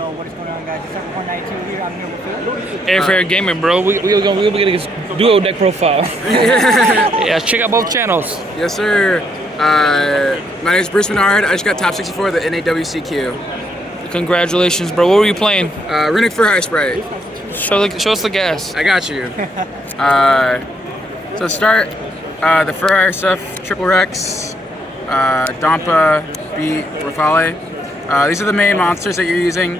Yo, what is going on, guys? December 192 here. I'm here with Phil. Airfare Gaming, bro. We'll be getting his duo deck profile. Yeah, check out both channels. Yes, sir. My name is Bruce Menard. I just got top 64 of the NAWCQ. Congratulations, bro. What were you playing? Runick Furhire Spright. Show us the gas. I got you. So start the Furhire stuff, Triple Rex, Dampa, Beat, Rafale. These are the main monsters that you're using.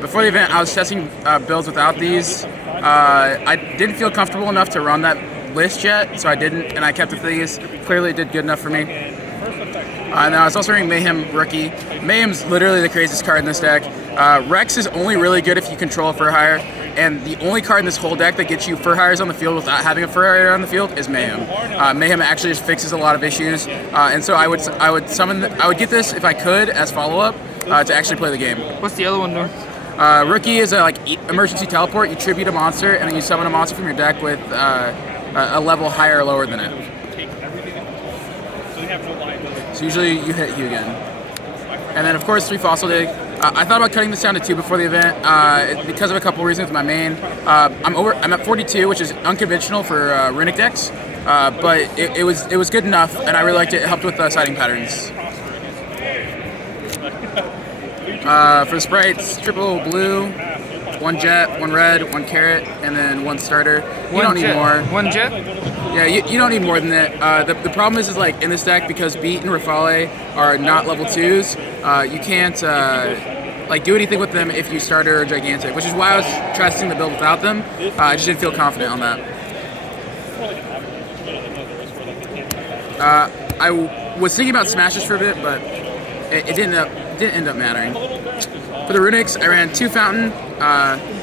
Before the event, I was testing builds without these. I didn't feel comfortable enough to run that list yet, so I didn't, and I kept it with these. Clearly, it did good enough for me. And I was also running Mayhem Rookie. Mayhem's literally the craziest card in this deck. Rex is only really good if you control Furhire, and the only card in this whole deck that gets you Furhires on the field without having a Furhire on the field is Mayhem. Mayhem actually just fixes a lot of issues, and so I would get this if I could as follow-up to actually play the game. What's the other one doing? Rookie is a emergency teleport. You tribute a monster, and then you summon a monster from your deck with a level higher or lower than it. So usually you hit Hugin. And then of course 3 Fossil Dig. I thought about cutting this down to 2 before the event because of a couple reasons. My main, I'm at 42, which is unconventional for Runick decks, but it was good enough, and I really liked it. It helped with sighting patterns. For the sprites, triple blue, 1 jet, 1 red, 1 carrot, and then 1 starter. You don't need more. 1 jet? Yeah, you don't need more than that. The problem is like in this deck, because Beat and Rafale are not level 2s, you can't like do anything with them if you starter or Gigantic, which is why I was testing the build without them. I just didn't feel confident on that. I was thinking about smashes for a bit, but it didn't end up mattering. For the Runicks, I ran 2 Fountain.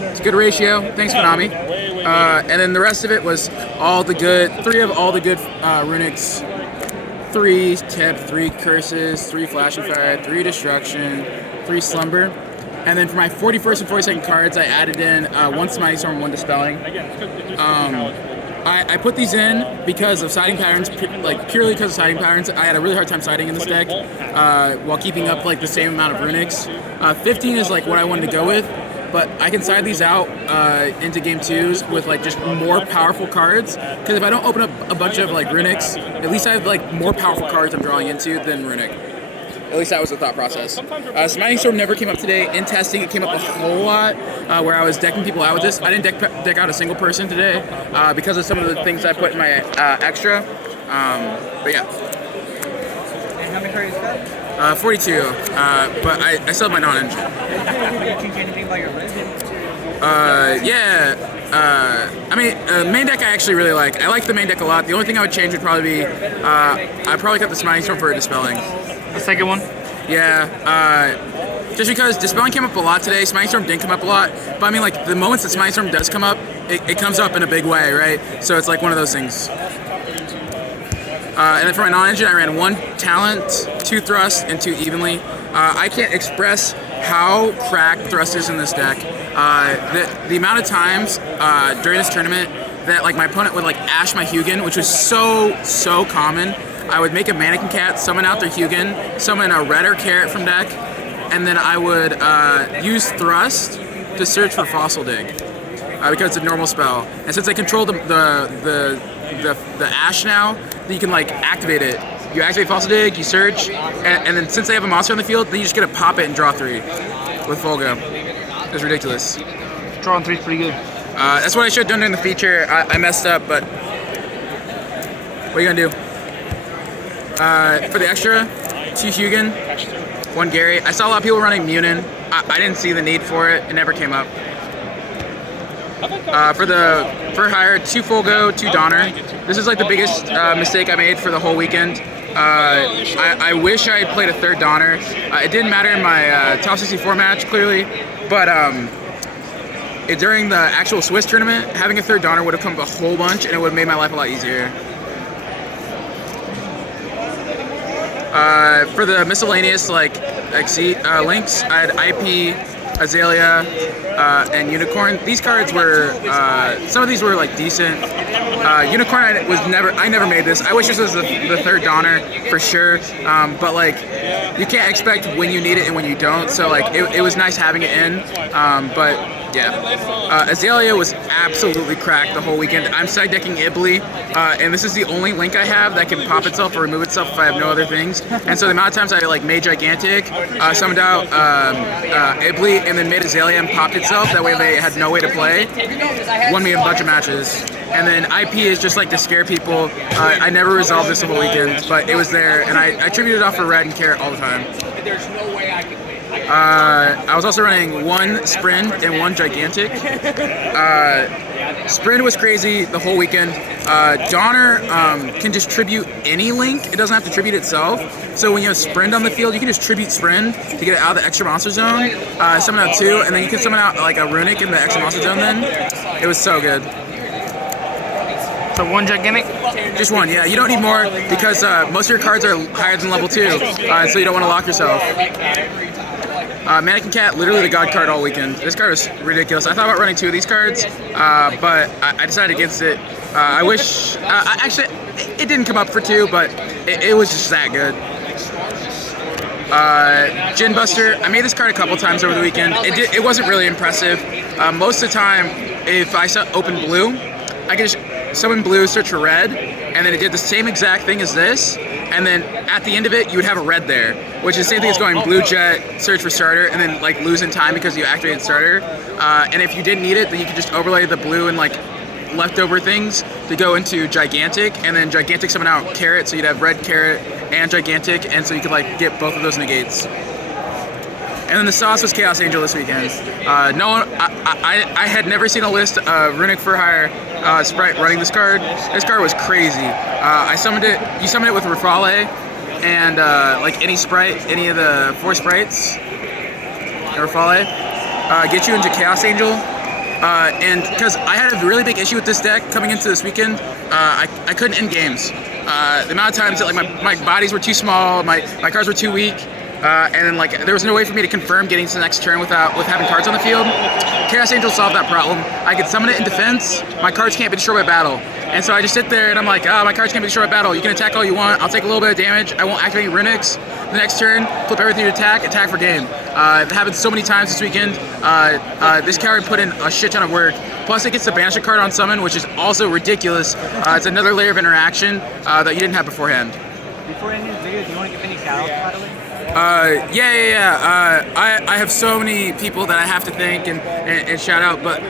It's a good ratio. Thanks, Konami. And then the rest of it was all the good, 3 of all the good Runicks. 3 Tip, 3 Curses, 3 Flashing Fire, 3 Destruction, 3 Slumber. And then for my 41st and 42nd cards, I added in 1 Smiting Storm, 1 Dispelling. I put these in because of sighting patterns, like purely because of sighting patterns. I had a really hard time sighting in this deck while keeping up like the same amount of Runicks. 15 is like what I wanted to go with, but I can side these out into game 2s with like just more powerful cards. Because if I don't open up a bunch of like Runicks, at least I have like more powerful cards I'm drawing into than Runick. At least that was the thought process. Smiting Storm never came up today. In testing, it came up a whole lot where I was decking people out with this. I didn't deck out a single person today because of some of the things I put in my extra. But yeah. And how many cards you got? 42, but I still have my non-engine. Did you change anything about your list? Yeah. I mean, main deck I actually really like. I like the main deck a lot. The only thing I would change would probably be I'd probably cut the Smiting Storm for a Dispelling. The second one? Yeah, just because Dispelling came up a lot today, Smiting Storm didn't come up a lot, but I mean like the moments that Smiting Storm does come up, it comes up in a big way, right? So it's like one of those things. And then for my non-engine, I ran 1 Talent, 2 Thrust, and 2 Evenly. I can't express how cracked Thrust is in this deck. The amount of times during this tournament that like my opponent would like Ash my Hugin, which was so common. I would make a Mannequin Cat, summon out their Hugin, summon a red or carrot from deck, and then I would use Thrust to search for Fossil Dig because it's a normal spell. And since I control the Ash now, you can like activate it. You activate Fossil Dig, you search, and then since they have a monster on the field, then you just get to pop it and draw 3 with Folgo. It's ridiculous. Drawing 3 is pretty good. That's what I should have done during the feature. I messed up, but what are you gonna do? For the extra, 2 Hugin, 1 Gary. I saw a lot of people running Munin. I didn't see the need for it. It never came up. For the Furhire, 2 Folgo, 2 Donner. This is like the biggest mistake I made for the whole weekend. I wish I had played a 3rd Donner. It didn't matter in my top 64 match, clearly, but during the actual Swiss tournament, having a 3rd Donner would have come up a whole bunch, and it would have made my life a lot easier. For the miscellaneous links, I had IP, Azalea, and Unicorn. These cards were some of these were like decent. Unicorn I never made this. I wish this was the third Donner for sure. But like you can't expect when you need it and when you don't. So like it was nice having it in. But yeah, Azalea was absolutely cracked the whole weekend. I'm side decking Ibly, and this is the only link I have that can pop itself or remove itself if I have no other things. And so the amount of times I like made Gigantic, summoned out Ibly, and then made Azalea and popped itself. That way they had no way to play. Won me a bunch of matches. And then IP is just like to scare people. I never resolved this the whole weekend, but it was there, and I attributed it off for red and carrot all the time. I was also running 1 Sprint and 1 Gigantic. Sprint was crazy the whole weekend. Donner can just tribute any link. It doesn't have to tribute itself. So when you have Sprint on the field, you can just tribute Sprint to get it out of the extra monster zone. Summon out 2, and then you can summon out like a Runick in the extra monster zone then. It was so good. So 1 Gigantic? Just 1, yeah. You don't need more because most of your cards are higher than level 2, so you don't want to lock yourself. Mannequin Cat, literally the god card all weekend. This card was ridiculous. I thought about running 2 of these cards, but I decided against it. I wish, actually, it didn't come up for 2, but it was just that good. Gin Buster, I made this card a couple times over the weekend. It wasn't really impressive. Most of the time, if I open blue, I could just summon blue, search for red, and then it did the same exact thing as this, and then at the end of it, you would have a red there, which is the same thing as going blue jet, search for starter, and then like lose in time because you activated starter. And if you didn't need it, then you could just overlay the blue and like leftover things to go into Gigantic, and then Gigantic summon out carrot, so you'd have red carrot and Gigantic, and so you could like get both of those negates. And then the sauce was Chaos Angel this weekend. I had never seen a list of Runick Furhire Spright running this card. This card was crazy. I summoned it. You summoned it with Rafale and like any Spright, any of the 4 Sprites. Rafale get you into Chaos Angel. And because I had a really big issue with this deck coming into this weekend, I couldn't end games. The amount of times that like my bodies were too small, my cards were too weak. And then like there was no way for me to confirm getting to the next turn with having cards on the field. Chaos Angel solved that problem. I could summon it in defense. My cards can't be destroyed by battle. And so I just sit there and I'm like, oh, my cards can't be destroyed by battle. You can attack all you want. I'll take a little bit of damage. I won't activate any Runicks. The next turn, flip everything to attack for game. It happened so many times this weekend. This card put in a shit ton of work. Plus it gets the Banish card on summon, which is also ridiculous. It's another layer of interaction that you didn't have beforehand. Before ending this video, do you want to give any shout outs, by the way? I have so many people that I have to thank and shout out, but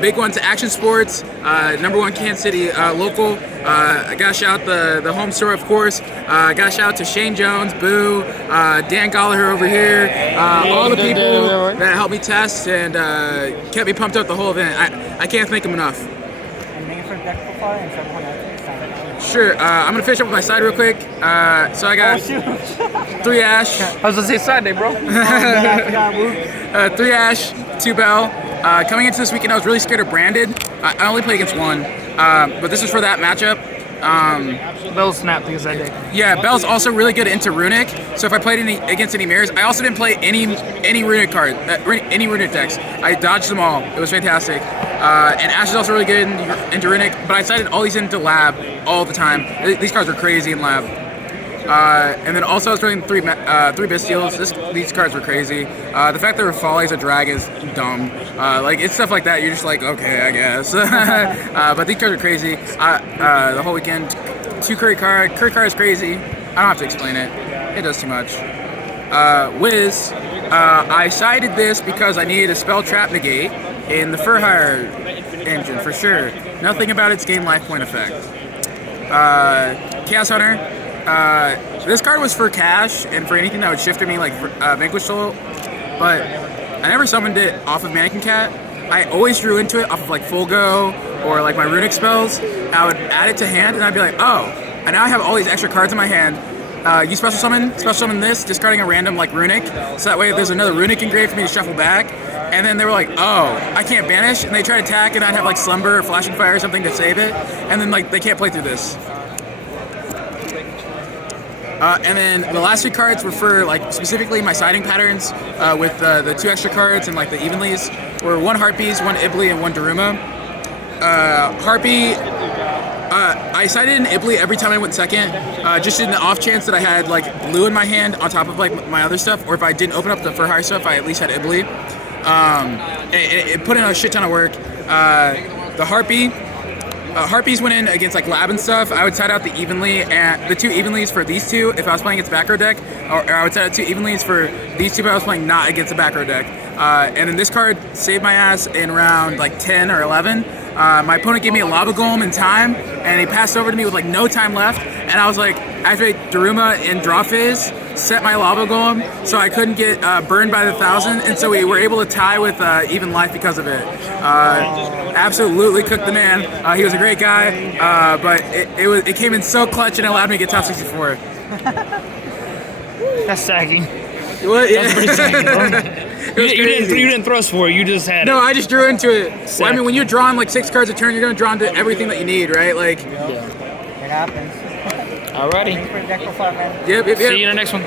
big one to Action Sports, #1 Kansas City local. I gotta shout out the home store, of course. Gotta shout out to Shane Jones, Boo, Dan Gallagher over here, all the people that helped me test and kept me pumped up the whole event. I can't thank them enough. And name for deck profile and someone else. Sure, I'm gonna finish up with my side real quick. So I got 3 Ash. I was gonna say side day, bro. 3 Ash, 2 Bell. Coming into this weekend, I was really scared of Branded. I only play against 1, but this was for that matchup. Bell snapped because I did. Yeah, Bell's also really good into Runick. So if I played against any mirrors, I also didn't play any Runick card, any Runick decks. I dodged them all. It was fantastic. And Ash is also really good into Runick, but I decided all these into Lab all the time. These cards were crazy in Lab. And then also I was running 3 Bestials. These cards were crazy. The fact that Rafale is a drag is dumb. Like it's stuff like that. You're just like, okay, I guess. But these cards are crazy. The whole weekend, 2 Curry card. Curry card is crazy. I don't have to explain it. It does too much. Wiz. I sided this because I needed a spell trap negate in the Furhire engine for sure. Nothing about its game life point effect. Chaos Hunter. This card was for cash and for anything that would shift to me like Vanquish Soul, but I never summoned it off of Mannequin Cat. I always drew into it off of like Full Go or like my Runick spells. I would add it to hand and I'd be like, oh, and now I have all these extra cards in my hand. You special summon this, discarding a random like Runick, so that way if there's another Runick engraved for me to shuffle back. And then they were like, oh, I can't banish, and they try to attack and I'd have like Slumber or Flashing Fire or something to save it, and then like they can't play through this. And then the last 3 cards were for like specifically my siding patterns with the 2 extra cards and like the evenlies were 1 Harpies, 1 Ibly, and 1 Daruma. Harpy, I sided an Ibly every time I went second, just in the off chance that I had like blue in my hand on top of like my other stuff, or if I didn't open up the Furhire stuff, I at least had Ibly. It put in a shit ton of work. The Harpies went in against like Lab and stuff. I would side out the evenly and the 2 evenlies for these 2 if I was playing against back row deck, or I would side out 2 evenlies for these 2 if I was playing not against a back row deck. And then this card saved my ass in round like 10 or 11. My opponent gave me a Lava Golem in time, and he passed over to me with like no time left, and I was like, activate Daruma in draw phase, set my Lava Golem, so I couldn't get burned by the 1,000, and so we were able to tie with even life because of it. Absolutely cooked the man. He was a great guy, but it came in so clutch and allowed me to get top 64. That's sagging. What? That's pretty sagging, bro. You didn't thrust for it. You just had it. No, I just drew into it. Well, I mean, when you're drawing like 6 cards a turn, you're gonna draw into everything that you need, right? Like. It happens. Alrighty. Thanks for the deck profile, man. Yep. See you in the next one.